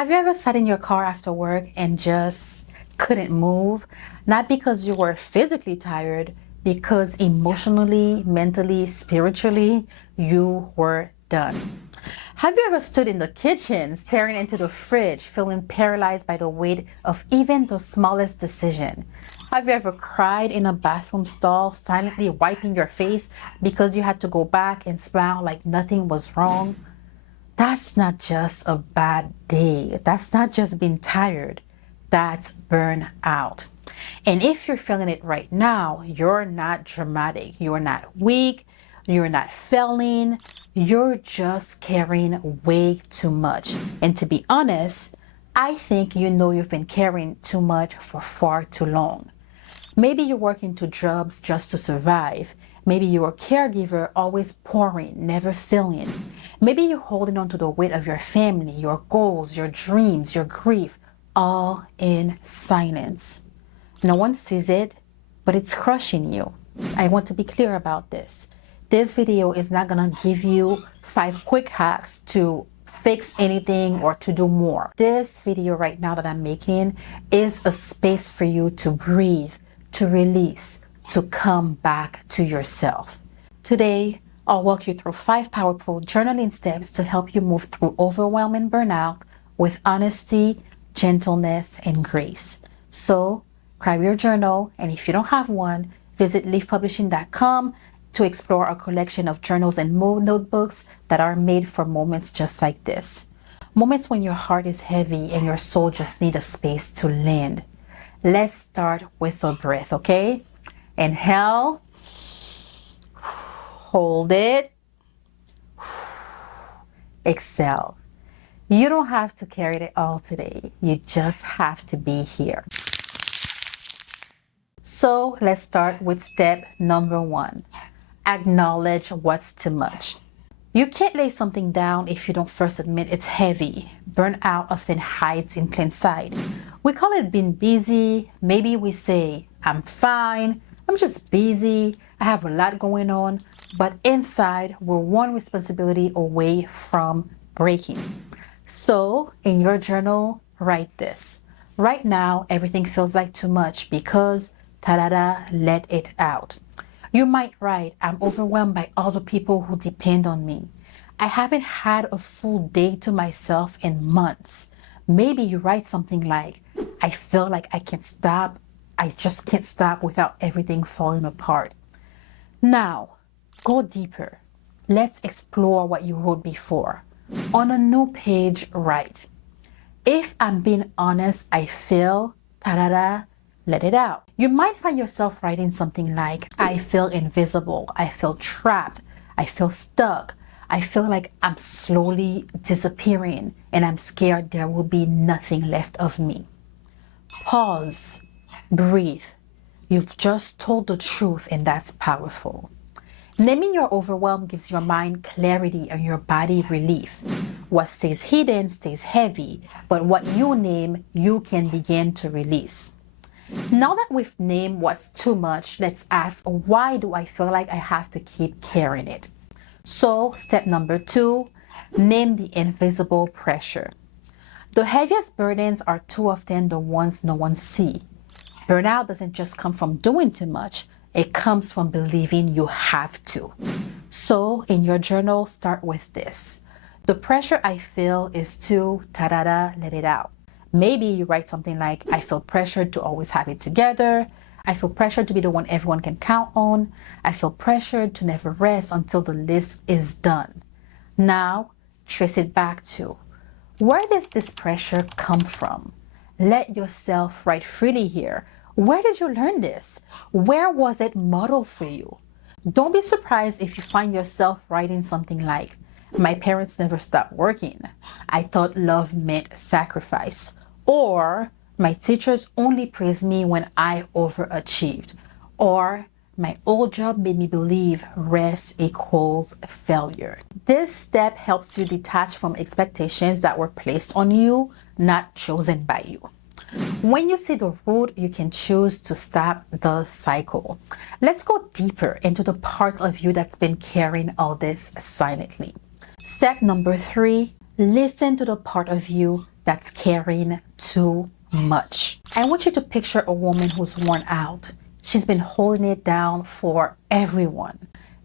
Have you ever sat in your car after work and just couldn't move? Not because you were physically tired, because emotionally, mentally, spiritually, you were done. Have you ever stood in the kitchen, staring into the fridge, feeling paralyzed by the weight of even the smallest decision? Have you ever cried in a bathroom stall, silently wiping your face because you had to go back and smile like nothing was wrong? That's not just a bad day. That's not just being tired. That's burnout. And if you're feeling it right now, you're not dramatic. You're not weak. You're not failing. You're just carrying way too much. And to be honest, I think you know you've been carrying too much for far too long. Maybe you're working two jobs just to survive. Maybe you're a caregiver, always pouring, never filling. Maybe you're holding on to the weight of your family, your goals, your dreams, your grief, all in silence. No one sees it, but it's crushing you. I want to be clear about this. This video is not going to give you 5 quick hacks to fix anything or to do more. This video right now that I'm making is a space for you to breathe, to release, to come back to yourself. Today, I'll walk you through 5 powerful journaling steps to help you move through overwhelm and burnout with honesty, gentleness, and grace. So, grab your journal, and if you don't have one, visit leefpublishing.com to explore a collection of journals and notebooks that are made for moments just like this. Moments when your heart is heavy and your soul just needs a space to land. Let's start with a breath, okay? Inhale, hold it, exhale. You don't have to carry it all today. You just have to be here. So let's start with step number 1. Acknowledge what's too much. You can't lay something down if you don't first admit it's heavy. Burnout often hides in plain sight. We call it being busy. Maybe we say, I'm fine, I'm just busy, I have a lot going on. But inside, we're one responsibility away from breaking. So in your journal, write this. Right now, everything feels like too much because, ta-da-da, let it out. You might write, I'm overwhelmed by all the people who depend on me. I haven't had a full day to myself in months. Maybe you write something like, I feel like I can't stop. I just can't stop without everything falling apart. Now, go deeper. Let's explore what you wrote before. On a new page, write, if I'm being honest, I feel, ta-da-da, let it out. You might find yourself writing something like, I feel invisible, I feel trapped, I feel stuck, I feel like I'm slowly disappearing and I'm scared there will be nothing left of me. Pause, breathe. You've just told the truth and that's powerful. Naming your overwhelm gives your mind clarity and your body relief. What stays hidden stays heavy, but what you name, you can begin to release. Now that we've named what's too much, let's ask, why do I feel like I have to keep carrying it? So, step number 2, name the invisible pressure. The heaviest burdens are too often the ones no one sees. Burnout doesn't just come from doing too much, it comes from believing you have to. So, in your journal, start with this. The pressure I feel is to, ta-da-da, let it out. Maybe you write something like, I feel pressured to always have it together. I feel pressured to be the one everyone can count on. I feel pressured to never rest until the list is done. Now, trace it back to, where does this pressure come from? Let yourself write freely here. Where did you learn this? Where was it modeled for you? Don't be surprised if you find yourself writing something like, my parents never stopped working. I thought love meant sacrifice. Or, my teachers only praised me when I overachieved. Or, my old job made me believe rest equals failure. This step helps you detach from expectations that were placed on you, not chosen by you. When you see the root, you can choose to stop the cycle. Let's go deeper into the parts of you that's been carrying all this silently. Step number 3, listen to the part of you that's carrying too much. I want you to picture a woman who's worn out. She's been holding it down for everyone.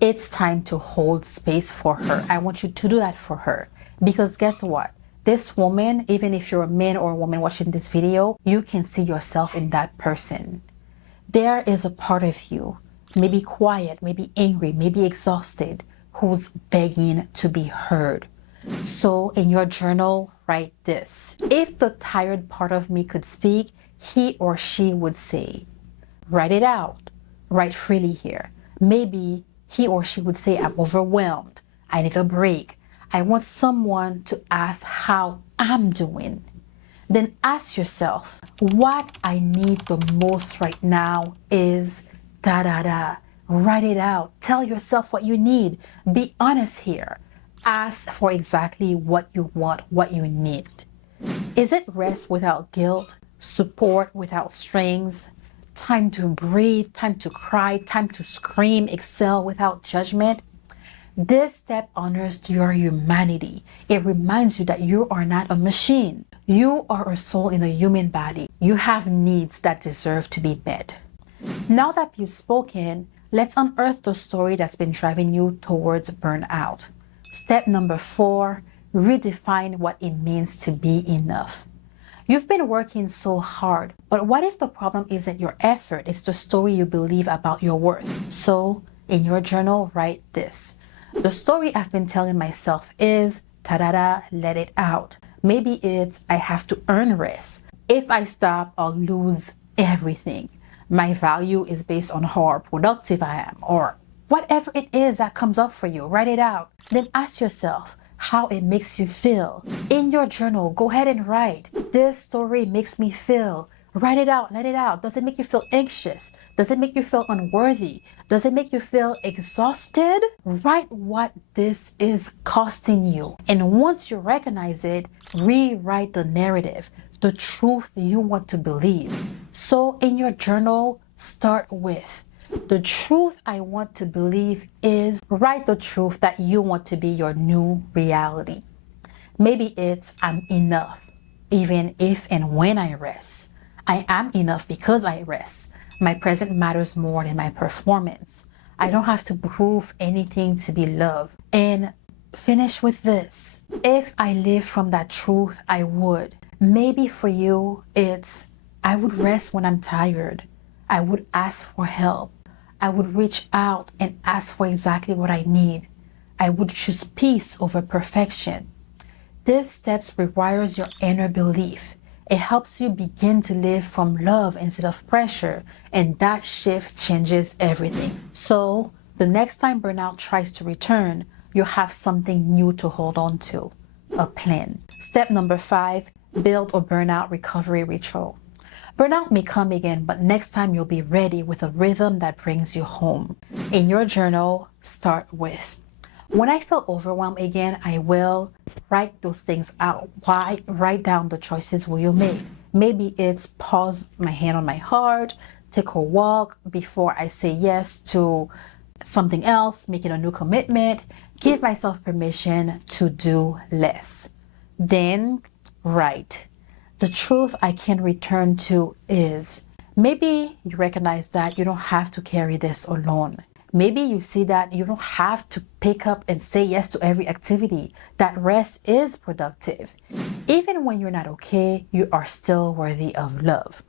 It's time to hold space for her. I want you to do that for her. Because guess what? This woman, even if you're a man or a woman watching this video, you can see yourself in that person. There is a part of you, maybe quiet, maybe angry, maybe exhausted, who's begging to be heard. So in your journal, write this. If the tired part of me could speak, he or she would say, write it out. Write freely here. Maybe he or she would say, I'm overwhelmed. I need a break. I want someone to ask how I'm doing. Then ask yourself, what I need the most right now is da da da. Write it out. Tell yourself what you need. Be honest here. Ask for exactly what you want, what you need. Is it rest without guilt? Support without strings? Time to breathe, time to cry, time to scream, excel without judgment? This step honors your humanity. It reminds you that you are not a machine. You are a soul in a human body. You have needs that deserve to be met. Now that you've spoken, let's unearth the story that's been driving you towards burnout. Step number 4, redefine what it means to be enough. You've been working so hard, but what if the problem isn't your effort? It's the story you believe about your worth. So in your journal, write this. The story I've been telling myself is, ta-da-da, let it out. Maybe it's, I have to earn rest. If I stop, I'll lose everything. My value is based on how productive I am, or whatever it is that comes up for you. Write it out. Then ask yourself how it makes you feel. In your journal, go ahead and write, this story makes me feel. Write it out, let it out. Does it make you feel anxious? Does it make you feel unworthy? Does it make you feel exhausted? Write what this is costing you. And once you recognize it, rewrite the narrative, the truth you want to believe. So in your journal, start with, the truth I want to believe is, write the truth that you want to be your new reality. Maybe it's, I'm enough, even if and when I rest. I am enough because I rest. My present matters more than my performance. I don't have to prove anything to be loved. And finish with this. If I live from that truth, I would. Maybe for you, it's, I would rest when I'm tired. I would ask for help. I would reach out and ask for exactly what I need. I would choose peace over perfection. This steps rewires your inner belief. It helps you begin to live from love instead of pressure, and that shift changes everything. So the next time burnout tries to return, you'll have something new to hold on to, a plan. Step number 5, build a burnout recovery ritual. Burnout may come again, but next time you'll be ready with a rhythm that brings you home. In your journal, start with, when I feel overwhelmed again, I will write those things out. Why? Write down the choices will you make. Maybe it's pause my hand on my heart, take a walk before I say yes to something else, making a new commitment, give myself permission to do less. Then write, the truth I can return to is, maybe you recognize that you don't have to carry this alone. Maybe you see that you don't have to pick up and say yes to every activity, that rest is productive. Even when you're not okay, you are still worthy of love.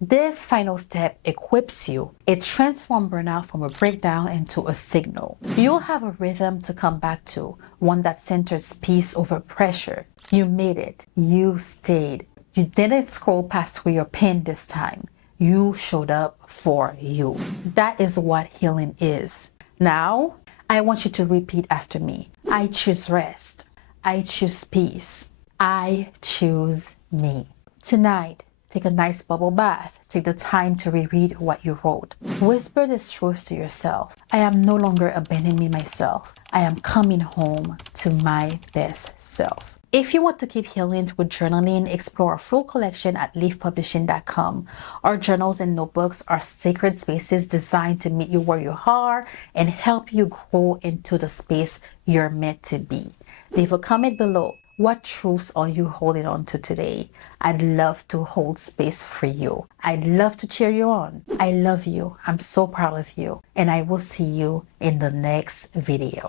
This final step equips you. It transforms burnout from a breakdown into a signal. You'll have a rhythm to come back to, one that centers peace over pressure. You made it. You stayed. You didn't scroll past where your pen this time. You showed up for you. That is what healing is. Now, I want you to repeat after me. I choose rest. I choose peace. I choose me. Tonight, take a nice bubble bath. Take the time to reread what you wrote. Whisper this truth to yourself. I am no longer abandoning myself. I am coming home to my best self. If you want to keep healing with journaling, explore our full collection at leafpublishing.com. Our journals and notebooks are sacred spaces designed to meet you where you are and help you grow into the space you're meant to be. Leave a comment below. What truths are you holding on to today? I'd love to hold space for you. I'd love to cheer you on. I love you. I'm so proud of you. And I will see you in the next video.